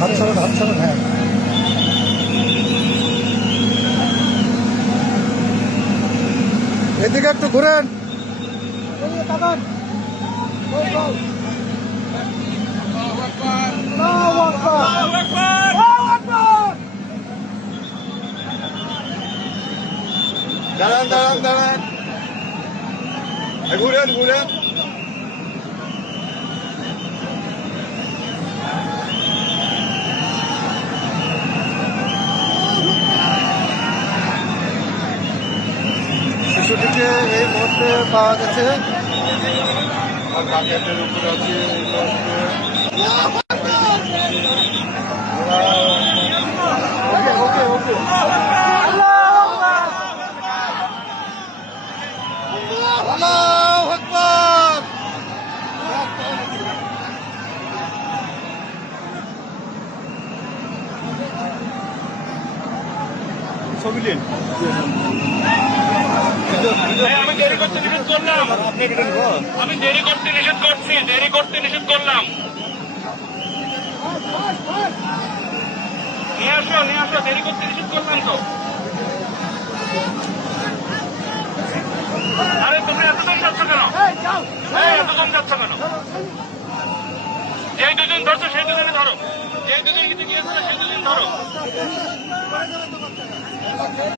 হাত ছাড়ুন, হ্যাঁ। এদিকে একটু ঘুরেন। দাঁড়ান দাঁড়ান দাঁড়ান, ঘুরেন ঘুরেন। শিশুটিকে এই মুহূর্তে পাওয়া গেছে। বাকেটের উপর আছে এই মুহূর্তে। ওকে ওকে ওকে। আল্লাহু আকবার। ছবি নিন। আমি দেরি করতে নিষেধ করলাম। আমি দেরি করতে নিষেধ করছি, দেরি করতে নিষেধ করলাম। নিয়ে আসো, দেরি করতে নিষেধ করলাম তো। আরে তুমি এতজন যাচ্ছ কেন? এতজন যাচ্ছ কেন? যেই দুজন ধরছো সেই দুজনে ধরো, যেই দুজন গিয়েছিল সেই দুজন ধরো।